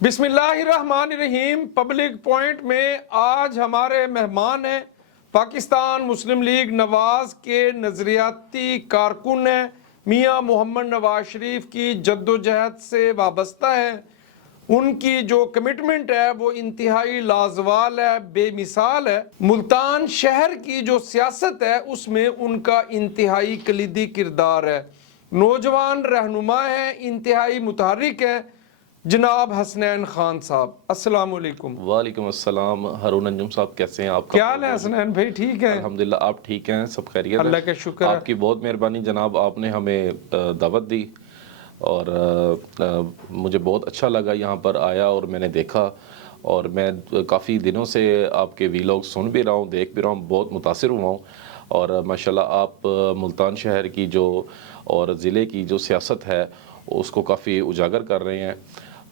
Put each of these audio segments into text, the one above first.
بسم اللہ الرحمن الرحیم۔ پبلک پوائنٹ میں آج ہمارے مہمان ہیں پاکستان مسلم لیگ نواز کے نظریاتی کارکن ہیں، میاں محمد نواز شریف کی جدوجہد سے وابستہ ہیں۔ ان کی جو کمٹمنٹ ہے وہ انتہائی لازوال ہے، بے مثال ہے۔ ملتان شہر کی جو سیاست ہے اس میں ان کا انتہائی کلیدی کردار ہے۔ نوجوان رہنما ہیں، انتہائی متحرک ہیں، جناب حسنین خان صاحب۔ السلام علیکم۔ وعلیکم السلام۔ ہارون انجم صاحب کیسے ہیں آپ؟ کیا حال ہے حسنین بھائی؟ ٹھیک ہے الحمدللہ، آپ ٹھیک ہیں؟ سب خیریت ہے؟ اللہ کا شکر ہے۔ آپ کی بہت مہربانی جناب، آپ نے ہمیں دعوت دی اور مجھے بہت اچھا لگا یہاں پر آیا اور میں نے دیکھا، اور میں کافی دنوں سے آپ کے ویلاگ سن بھی رہا ہوں، دیکھ بھی رہا ہوں، بہت متاثر ہوا ہوں۔ اور ماشاءاللہ آپ ملتان شہر کی جو اور ضلع کی جو سیاست ہے اس کو کافی اجاگر کر رہے ہیں،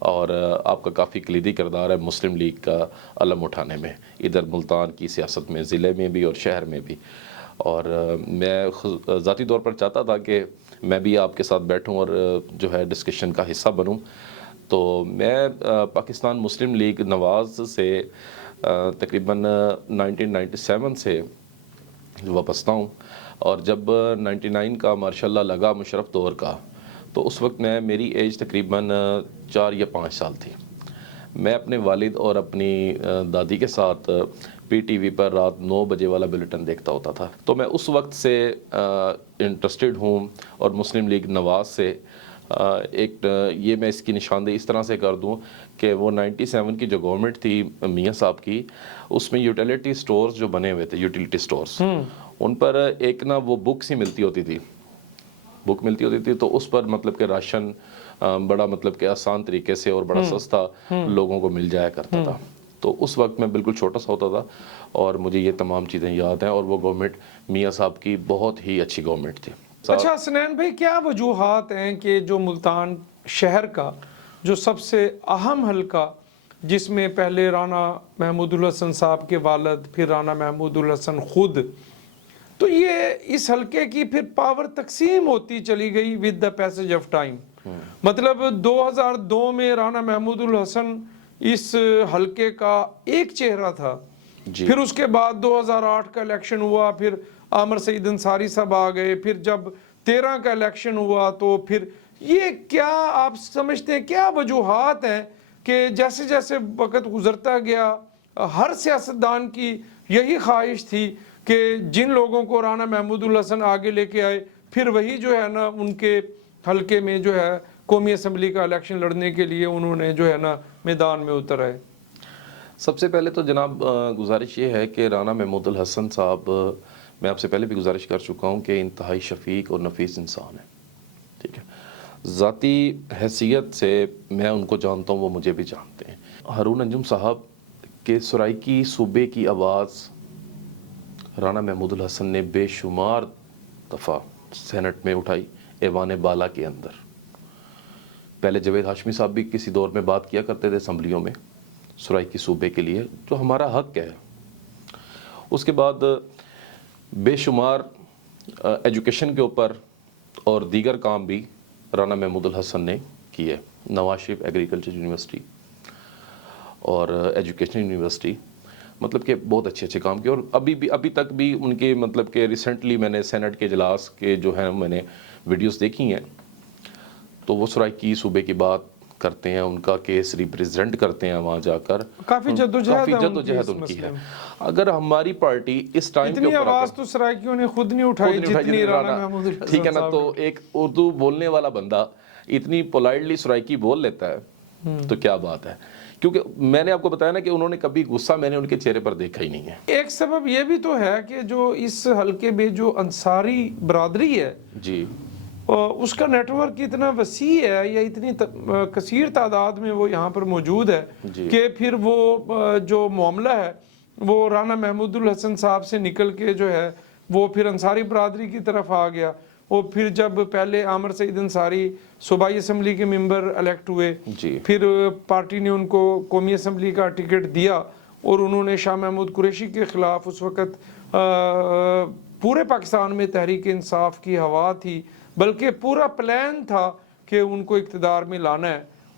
اور آپ کا کافی کلیدی کردار ہے مسلم لیگ کا علم اٹھانے میں، ادھر ملتان کی سیاست میں، ضلع میں بھی اور شہر میں بھی۔ اور میں ذاتی طور پر چاہتا تھا کہ میں بھی آپ کے ساتھ بیٹھوں اور جو ہے ڈسکشن کا حصہ بنوں۔ تو میں پاکستان مسلم لیگ نواز سے تقریباً 1997 سے وابستہ ہوں، اور جب 99 کا ماشاء اللہ لگا مشرف دور کا، تو اس وقت میری ایج تقریباً 4 یا 5 سال تھی۔ میں اپنے والد اور اپنی دادی کے ساتھ پی ٹی وی پر رات 9 بجے والا بلیٹن دیکھتا ہوتا تھا۔ تو میں اس وقت سے انٹرسٹڈ ہوں، اور مسلم لیگ نواز سے ایک یہ میں اس کی نشاندہی اس طرح سے کر دوں کہ وہ 97 کی جو گورنمنٹ تھی میاں صاحب کی، اس میں یوٹیلیٹی سٹورز جو بنے ہوئے تھے، یوٹیلیٹی سٹورز، ان پر ایک نا وہ بکس ہی ملتی ہوتی تھی، تو اس پر مطلب کہ راشن بڑا مطلب کہ آسان طریقے سے اور بڑا سستا لوگوں کو مل جایا کرتا تھا۔ تو اس وقت میں بالکل چھوٹا سا ہوتا تھا، اور مجھے یہ تمام چیزیں یاد ہیں، اور وہ گورنمنٹ میاں صاحب کی بہت ہی اچھی گورنمنٹ تھی۔ اچھا حسنین بھائی، کیا وجوہات ہیں کہ جو ملتان شہر کا جو سب سے اہم حلقہ، جس میں پہلے رانا محمود الحسن صاحب کے والد، پھر رانا محمود الحسن خود، تو یہ اس حلقے کی پھر پاور تقسیم ہوتی چلی گئی with the passage of time. مطلب 2002 میں رانا محمود الحسن اس حلقے کا ایک چہرہ تھا، پھر اس کے بعد 2008 کا الیکشن ہوا، پھر عامر سعید انصاری صاحب آ گئے، پھر جب 13 کا الیکشن ہوا تو پھر یہ کیا آپ سمجھتے ہیں کیا وجوہات ہیں کہ جیسے جیسے وقت گزرتا گیا ہر سیاستدان کی یہی خواہش تھی کہ جن لوگوں کو رانا محمود الحسن آگے لے کے آئے، پھر وہی جو ہے نا ان کے حلقے میں جو ہے قومی اسمبلی کا الیکشن لڑنے کے لیے انہوں نے جو ہے نا میدان میں اتر آئے؟ سب سے پہلے تو جناب گزارش یہ ہے کہ رانا محمود الحسن صاحب، میں آپ سے پہلے بھی گزارش کر چکا ہوں کہ انتہائی شفیق اور نفیس انسان ہے، ٹھیک ہے۔ ذاتی حیثیت سے میں ان کو جانتا ہوں، وہ مجھے بھی جانتے ہیں۔ ہارون انجم صاحب کے سرائیکی صوبے کی آواز رانا محمود الحسن نے بے شمار دفعہ سینٹ میں اٹھائی، ایوان بالا کے اندر۔ پہلے جاوید ہاشمی صاحب بھی کسی دور میں بات کیا کرتے تھے اسمبلیوں میں سرائیکی صوبے کے لیے، جو ہمارا حق ہے۔ اس کے بعد بے شمار ایجوکیشن کے اوپر اور دیگر کام بھی رانا محمود الحسن نے کیے۔ نواز شریف ایگریکلچر یونیورسٹی اور ایجوکیشن یونیورسٹی، مطلب کہ بہت اچھے اچھے کام کیے، اور ابھی تک بھی ان کے مطلب کہ ریسنٹلی میں نے سینٹ کے اجلاس کے جو ہیں میں نے ویڈیوز دیکھی ہیں، تو وہ سرائیکی صوبے کی بات کرتے ہیں، ان کا کیس ریپریزنٹ کرتے ہیں وہاں جا کر۔ کافی جدوجہد ان کی ہے۔ اگر ہماری پارٹی اس ٹائم کے اتنی آواز تو سرائیکیوں نے خود نہیں اٹھائی جتنی رانا محمود الحسن، ٹھیک ہے نا، تو ایک اردو بولنے والا بندہ اتنی پولائٹلی سرائیکی بول لیتا ہے تو کیا بات ہے۔ کیونکہ میں نے آپ کو بتایا نا کہ انہوں نے کبھی غصہ میں نے ان کے چہرے پر دیکھا ہی نہیں ہے۔ ایک سبب یہ بھی تو ہے کہ جو اس حلقے میں جو انصاری برادری ہے جی، اس کا نیٹ ورک اتنا وسیع ہے، یا اتنی کثیر تعداد میں وہ یہاں پر موجود ہے کہ پھر وہ جو معاملہ ہے وہ رانا محمود الحسن صاحب سے نکل کے جو ہے وہ پھر انصاری برادری کی طرف آ گیا۔ اور پھر جب پہلے عامر سعید انصاری صوبائی اسمبلی کے ممبر الیکٹ ہوئے، پھر پارٹی نے ان کو قومی اسمبلی کا ٹکٹ دیا، اور انہوں نے شاہ محمود قریشی کے خلاف، اس وقت پورے پاکستان میں تحریک انصاف کی ہوا تھی، بلکہ پورا پلان تھا کہ ان کو اقتدار میں لانا ہے،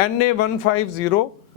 NA 150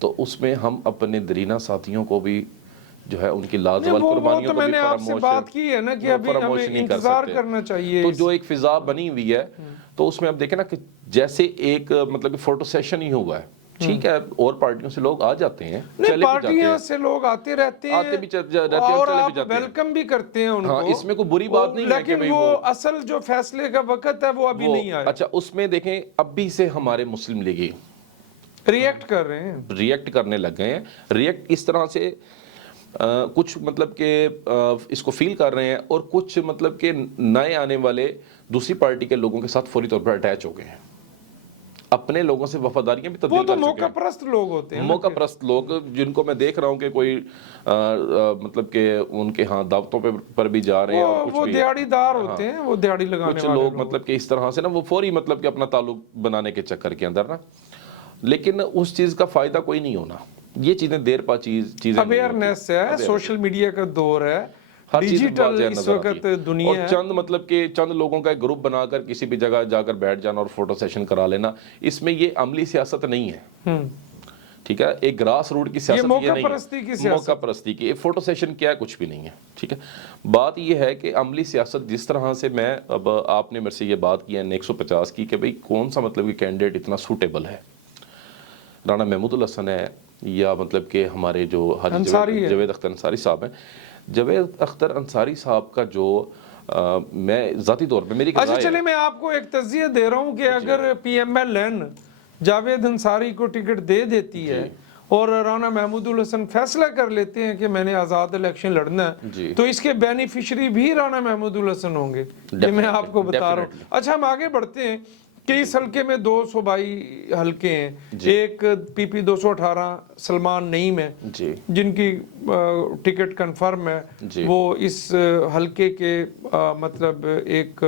تو اس میں ہم اپنے درینہ ساتھیوں کو بھی جو ہے ان کی لازوال وہ قربانیوں تو کو میں بھی نے آپ سے بات کی ہے نا کہ ابھی ہمیں انتظار کرنا چاہیے. تو جو ایک فضا بنی ہوئی ہے تو اس میں اب دیکھیں نا کہ جیسے ایک مطلب کہ فوٹو سیشن ہی ہوا ہے, ٹھیک ہے, اور پارٹیوں سے لوگ آ جاتے ہیں, نہیں پارٹیاں سے لوگ آتے رہتے ہیں, آتے بھی رہتے ہیں اور اور چلے بھی آپ جاتے ہیں, ویلکم بھی کرتے ہیں ان ہاں, کو, اس میں کوئی بری بات نہیں ہے کہ لیکن وہ اصل جو فیصلے کا وقت ہے وہ ابھی نہیں آیا. اچھا, اس میں دیکھیں اب بھی سے ہمارے مسلم لیگی ریئیکٹ کر رہے ہیں, ریئیکٹ کرنے لگ گئے ہیں. ریئیکٹ اس طرح سے کچھ مطلب کہ اس کو فیل کر رہے ہیں, اور کچھ مطلب کہ نئے آنے والے دوسری پارٹی کے لوگوں کے ساتھ فوری طور پر اٹیچ ہو گئے ہیں, اپنے لوگوں سے وفاداریاں بھی تبدیل وہ تو کر چکے موقع ہیں. پرست لوگ ہوتے ہیں, موقع پرست لوگ جن کو میں دیکھ رہا ہوں کہ کوئی مطلب کہ ان کے ہاں دعوتوں پر بھی جا رہے ہیں, اور کچھ وہ بھی دیہڑی دار ہوتے ہیں, وہ دیہڑی لگانے کچھ والے لوگ مطلب کہ اس طرح سے نا وہ فوری مطلب کہ اپنا تعلق بنانے کے چکر کے اندر نا, لیکن اس چیز کا فائدہ کوئی نہیں ہونا. یہ چیزیں دیر پا چیزیں اویئرنیس ہے, سوشل میڈیا کا دور ہے, ہر چیز ڈیجیٹل واضح اس نظر آتی وقت ہے, دنیا اور ہے. چند مطلب کہ چند لوگوں کا ایک گروپ بنا کر کسی بھی جگہ جا کر بیٹھ جانا اور فوٹو سیشن کرا لینا, اس میں یہ عملی سیاست نہیں ہے, ٹھیک ہے, ایک گراس روٹ کی سیاست یہ نہیں ہے, موقع پرستی کی. ایک فوٹو سیشن کیا ہے, کچھ بھی نہیں ہے, ٹھیک ہے. بات یہ ہے کہ عملی سیاست جس طرح سے میں اب آپ نے میرے سے یہ بات کی ہے 150 کی کہ بھئی کون سا مطلب کہ کینڈیڈیٹ اتنا سوٹیبل ہے, رانا محمود الحسن ہے یا مطلب کہ ہمارے جو حاجی جاوید اختر انصاری صاحب ہیں. جاوید اختر انصاری صاحب کا جو میں ذاتی طور پہ میری اچھا چلیں میں آپ کو ایک تجزیہ دے رہا ہوں کہ اگر P M L N Javed Ansari کو ٹکٹ دے دیتی ہے اور رانا محمود الحسن فیصلہ کر لیتے ہیں کہ میں نے آزاد الیکشن لڑنا ہے, تو اس کے بینیفیشری بھی رانا محمود الحسن ہوں گے, یہ میں آپ کو بتا رہا ہوں. اچھا ہم آگے بڑھتے ہیں کہ اس حلقے میں 2 صوبائی حلقے ہیں, ایک پی پی 218 سلمان نعیم ہے جن کی ٹکٹ کنفرم ہے, وہ اس حلقے کے مطلب ایک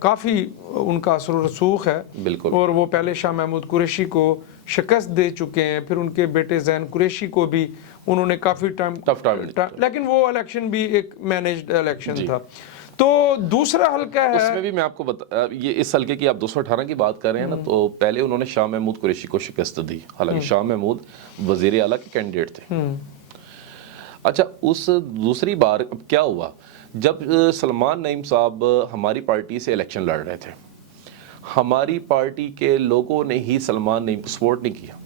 کافی ان کا اثر و رسوخ ہے, اور وہ پہلے شاہ محمود قریشی کو شکست دے چکے ہیں, پھر ان کے بیٹے زین قریشی کو بھی انہوں نے کافی ٹائم, لیکن وہ الیکشن بھی ایک مینیجڈ الیکشن تھا. تو دوسرا حلقہ ہے, اس میں بھی میں آپ کو یہ اس حلقے کی آپ 218 کی بات کر رہے ہیں نا, تو پہلے انہوں نے شاہ محمود قریشی کو شکست دی, حالانکہ شاہ محمود وزیر اعلیٰ کے کینڈیڈیٹ تھے. اچھا, اس دوسری بار اب کیا ہوا, جب سلمان نعیم صاحب ہماری پارٹی سے الیکشن لڑ رہے تھے, ہماری پارٹی کے لوگوں نے ہی سلمان نعیم کو سپورٹ نہیں کیا.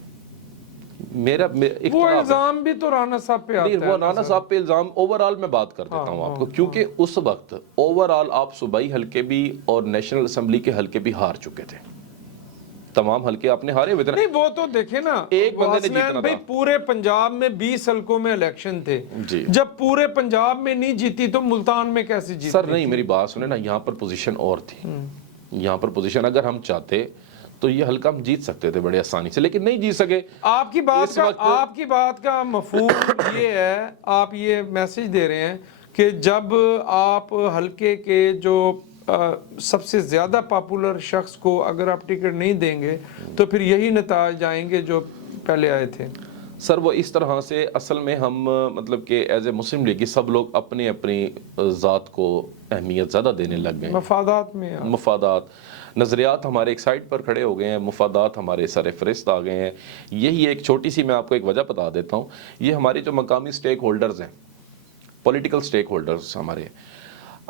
وہ الزام بھی تو رانا صاحب پہ آتا ہے. وہ رانا صاحب پہ الزام اوورآل میں بات کر دیتا ہوں آپ کو, کیونکہ اس وقت اوورآل آپ صوبائی حلقے بھی اور نیشنل اسمبلی کے حلقے بھی ہار چکے تھے, تمام حلقے آپ نے ہارے ہوئے تھے. نہیں وہ تو دیکھیں نا, ایک بندے نے جیتنا تھا. پورے پنجاب میں 20 حلقوں میں الیکشن تھے, جب پورے پنجاب میں نہیں جیتی تو ملتان میں کیسے جیتی؟ سر نہیں, میری بات سنیں نا, یہاں پر پوزیشن اور تھی, یہاں پر پوزیشن اگر ہم چاہتے تو یہ حلقہ ہم جیت سکتے تھے بڑے آسانی سے, لیکن نہیں جیت سکے. آپ کی بات کا مفہوم یہ ہے, آپ یہ میسج دے رہے ہیں کہ جب آپ حلقے کے جو سب سے زیادہ پاپولر شخص کو اگر آپ ٹکٹ نہیں دیں گے تو پھر یہی نتائج آئیں گے جو پہلے آئے تھے. سر وہ اس طرح سے اصل میں ہم مطلب کہ ایز اے مسلم لیگ سب لوگ اپنی اپنی ذات کو اہمیت زیادہ دینے لگ گئے, مفادات میں مفادات, نظریات ہمارے ایک سائڈ پر کھڑے ہو گئے ہیں, مفادات ہمارے سر فہرست آ گئے ہیں. یہی ایک چھوٹی سی میں آپ کو ایک وجہ بتا دیتا ہوں, یہ ہمارے جو مقامی سٹیک ہولڈرز ہیں, پولیٹیکل سٹیک ہولڈرز ہمارے,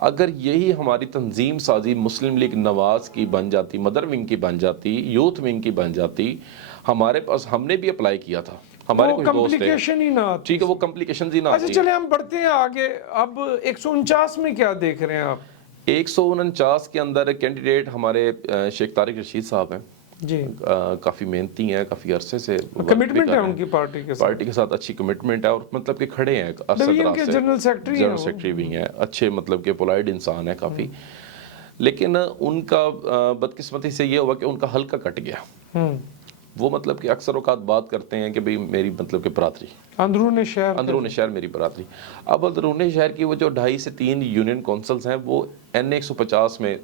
اگر یہی ہماری تنظیم سازی مسلم لیگ نواز کی بن جاتی, مدر ونگ کی بن جاتی, یوتھ ونگ کی بن جاتی, ہمارے پاس ہم نے بھی اپلائی کیا تھا, ہمارے کچھ دوست ہیں, ٹھیک ہے, وہ کمپلیکیشنز ہی نہ آتی. اچھا چلیں ہم بڑھتے ہیں آگے, اب 149 میں کیا دیکھ رہے ہیں آپ؟ 149 کے اندر کینڈیڈیٹ ہمارے شیخ طارق رشید صاحب ہیں, جی کافی محنتی ہیں, کافی عرصے سے کمٹمنٹ ہے ان کی پارٹی کے ساتھ, اچھی کمٹمنٹ ہے, اور مطلب کہ کھڑے ہیں جنرل سیکرٹری بھی ہیں, اچھے مطلب کہ پولائٹ انسان ہے کافی. لیکن ان کا بدقسمتی سے یہ ہوا کہ ان کا حلقہ کٹ گیا. وہ مطلب کہ اکثر اوقات بات کرتے ہیں کہ بھئی میری مطلب کہ برادری اندرون شہر میری برادری. اب اندرون شہر کی وہ جو 2.5 سے 3 یونین کونسلز ہیں وہ N150 میں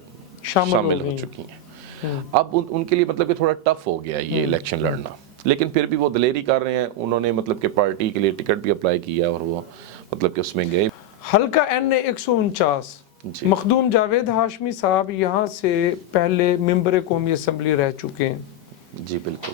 شامل ہو چکی ہیں. اب ان کے لیے مطلب کہ تھوڑا ٹف ہو گیا یہ الیکشن لڑنا, لیکن پھر بھی وہ دلیری کر رہے ہیں, انہوں نے مطلب کہ پارٹی کے لیے ٹکٹ بھی اپلائی کیا اور وہ مطلب کہ اس میں گئے. حلقہ N149, مخدوم جاوید ہاشمی صاحب یہاں سے پہلے ممبر قومی اسمبلی رہ چکے ہیں. جی بالکل.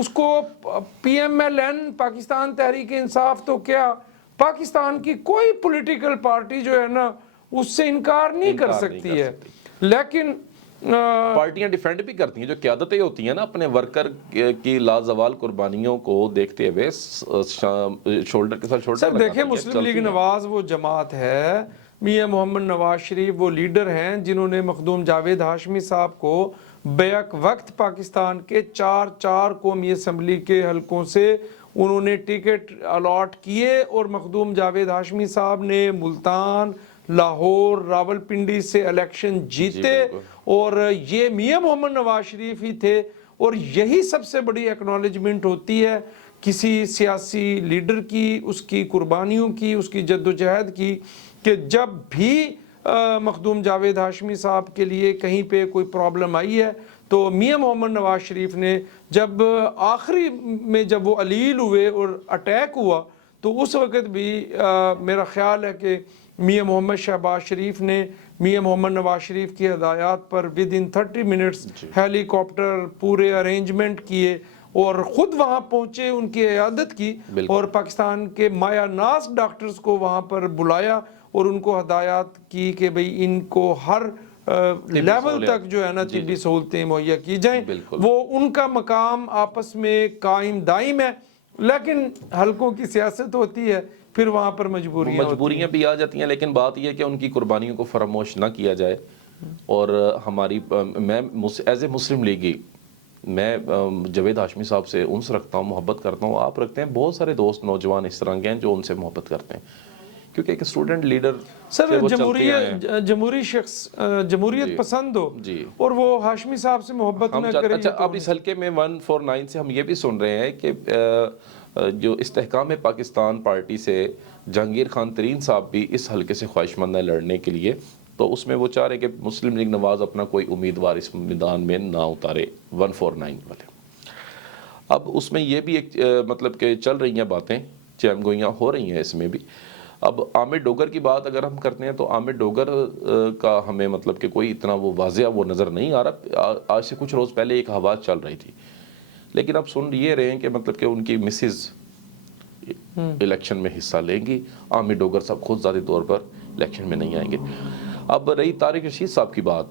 اس کو PMLN پاکستان تحریک انصاف تو کیا پاکستان کی کوئی پولیٹیکل پارٹی جو ہے نا اس سے انکار نہیں کر سکتی ہے، لیکن پارٹیاں ڈیفینڈ بھی کرتی ہیں، جو قیادتیں ہوتی ہیں نا اپنے ورکر کی لازوال قربانیوں کو دیکھتے ہوئے شولڈر کے ساتھ شولڈر سر لگاتی دیکھیں ہیں، مسلم چلتی لیگ ہیں۔ نواز وہ جماعت ہے، میاں محمد نواز شریف وہ لیڈر ہیں جنہوں نے مخدوم جاوید ہاشمی صاحب کو بیک وقت پاکستان کے چار قومی اسمبلی کے حلقوں سے انہوں نے ٹکٹ الاٹ کیے، اور مخدوم جاوید ہاشمی صاحب نے ملتان، لاہور، راولپنڈی سے الیکشن جیتے، اور یہ میاں محمد نواز شریف ہی تھے، اور یہی سب سے بڑی ایکنالجمنٹ ہوتی ہے کسی سیاسی لیڈر کی، اس کی قربانیوں کی، اس کی جدوجہد کی، کہ جب بھی مخدوم جاوید ہاشمی صاحب کے لیے کہیں پہ کوئی پرابلم آئی ہے تو میاں محمد نواز شریف نے جب آخری میں جب وہ علیل ہوئے اور اٹیک ہوا تو اس وقت بھی میرا خیال ہے کہ میاں محمد شہباز شریف نے میاں محمد نواز شریف کی ہدایات پر ودن 30 منٹس ہیلی کاپٹر پورے ارینجمنٹ کیے اور خود وہاں پہنچے، ان کی عیادت کی، اور پاکستان کے مایا ناز ڈاکٹرز کو وہاں پر بلایا اور ان کو ہدایات کی کہ بھئی ان کو ہر لیول تک جو ہے نا طبی سہولتیں مہیا کی جائیں۔ وہ ان کا مقام آپس میں قائم دائم ہے، لیکن حلقوں کی سیاست ہوتی ہے، پھر وہاں پر مجبوریاں بھی آ جاتی ہیں، لیکن بات یہ ہے کہ ان کی قربانیوں کو فراموش نہ کیا جائے۔ اور ہماری میں ایز اے مسلم لیگی میں جاوید ہاشمی صاحب سے انس رکھتا ہوں، محبت کرتا ہوں، آپ رکھتے ہیں، بہت سارے دوست نوجوان اس طرح کے ہیں جو ان سے محبت کرتے ہیں، کیونکہ ایک اسٹوڈنٹ لیڈر سر جمہوری شخص جمہوریت پسند ہو اور وہ ہاشمی صاحب سے محبت نہ کرے۔ اچھا اب اس حلقے میں 149 سے ہم یہ بھی سن رہے ہیں کہ جو استحکام پاکستان پارٹی سے جہانگیر خان ترین صاحب بھی اس حلقے سے خواہش مند ہیں لڑنے کے لیے، تو اس میں وہ چاہ رہے کہ مسلم لیگ نواز اپنا کوئی امیدوار اس میدان میں نہ اتارے 149 والے۔ اب اس میں یہ بھی ایک مطلب کہ چل رہی ہیں باتیں، چیم گوئیاں ہو رہی ہیں اس میں بھی۔ اب عامر ڈوگر کی بات اگر ہم کرتے ہیں تو عامر ڈوگر کا ہمیں مطلب کہ کوئی اتنا وہ واضح وہ نظر نہیں آ رہا۔ آج سے کچھ روز پہلے ایک آواز چل رہی تھی، لیکن اب سن یہ رہے ہیں کہ مطلب کہ ان کی مسز الیکشن میں حصہ لیں گی، عامر ڈوگر صاحب خود ذاتی طور پر الیکشن میں نہیں آئیں گے۔ اب رہی طارق رشید صاحب کی بات،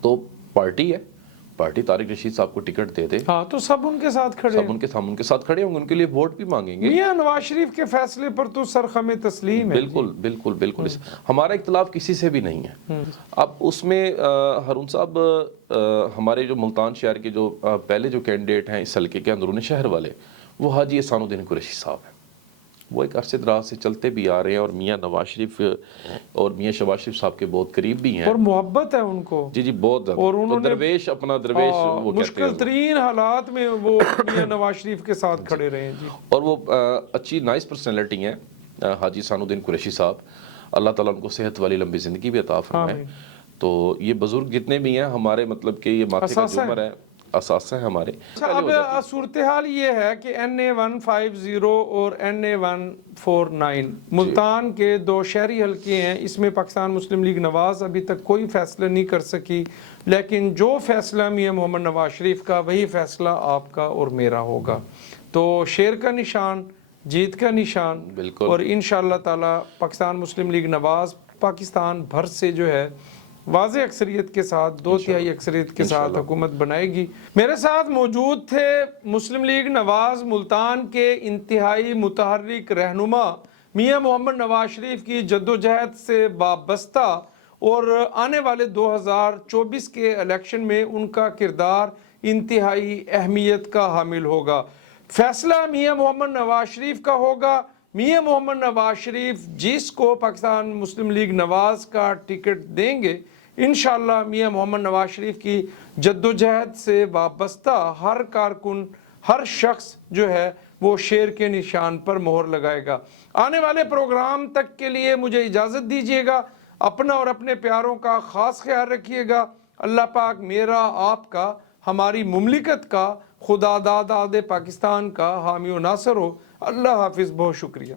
تو پارٹی ہے، پارٹی طارق رشید صاحب کو ٹکٹ دے دے، ہاں تو سب ان کے ساتھ کھڑے ہیں، سب ان کے ساتھ کھڑے ہوں گے، ان کے لیے ووٹ بھی مانگیں گے۔ میاں نواز شریف کے فیصلے پر تو سرخم تسلیم ہے۔ بالکل ہمارا اختلاف کسی سے بھی نہیں ہے۔ اب اس میں ہارون صاحب ہمارے جو ملتان شہر کے جو پہلے جو کینڈیڈیٹ ہیں اس حلقے کے اندرون شہر والے، وہ حاجی احسان الدین قریشی صاحب ہیں۔ وہ ایک عرصے دراز سے چلتے بھی آ رہے ہیں اور میاں نواز شریف اور میاں شہباز شریف صاحب کے بہت قریب بھی ہیں، اور محبت ہے ان کو، جی بہت زیادہ، اور انہوں نے درویش اپنا درویش وہ کہتے ہیں، مشکل ترین حالات میں وہ میاں نواز شریف کے ساتھ کھڑے رہے ہیں جی۔ اور وہ اچھی نائس پرسنالٹی ہیں حاجی احسان الدین قریشی صاحب، اللہ تعالیٰ ان کو صحت والی لمبی زندگی بھی عطا فرمائے۔ تو یہ بزرگ جتنے بھی ہیں ہمارے مطلب کہ یہ ماتھے کا جو عمر ہے، اساسہ ہے ہمارے۔ اب صورتحال یہ ہے کہ NA150 اور NA149 ملتان کے دو شہری حلقے ہیں، اس میں پاکستان مسلم لیگ نواز ابھی تک کوئی فیصلہ نہیں کر سکی، لیکن جو فیصلہ میاں محمد نواز شریف کا وہی فیصلہ آپ کا اور میرا ہوگا۔ تو شیر کا نشان، جیت کا نشان، اور انشاءاللہ تعالی پاکستان مسلم لیگ نواز پاکستان بھر سے جو ہے واضح اکثریت کے ساتھ، 2/3 اکثریت کے ساتھ حکومت بنائے گی۔ میرے ساتھ موجود تھے مسلم لیگ نواز ملتان کے انتہائی متحرک رہنما، میاں محمد نواز شریف کی جدوجہد سے وابستہ اور آنے والے 2024 کے الیکشن میں ان کا کردار انتہائی اہمیت کا حامل ہوگا۔ فیصلہ میاں محمد نواز شریف کا ہوگا۔ میاں محمد نواز شریف جس کو پاکستان مسلم لیگ نواز کا ٹکٹ دیں گے، انشاءاللہ میاں محمد نواز شریف کی جدوجہد سے وابستہ ہر کارکن، ہر شخص جو ہے وہ شیر کے نشان پر مہر لگائے گا۔ آنے والے پروگرام تک کے لیے مجھے اجازت دیجیے گا، اپنا اور اپنے پیاروں کا خاص خیال رکھیے گا۔ اللہ پاک میرا، آپ کا، ہماری مملکت کا، خدا داد پاکستان کا حامی و ناصر ہو۔ اللہ حافظ، بہت شکریہ۔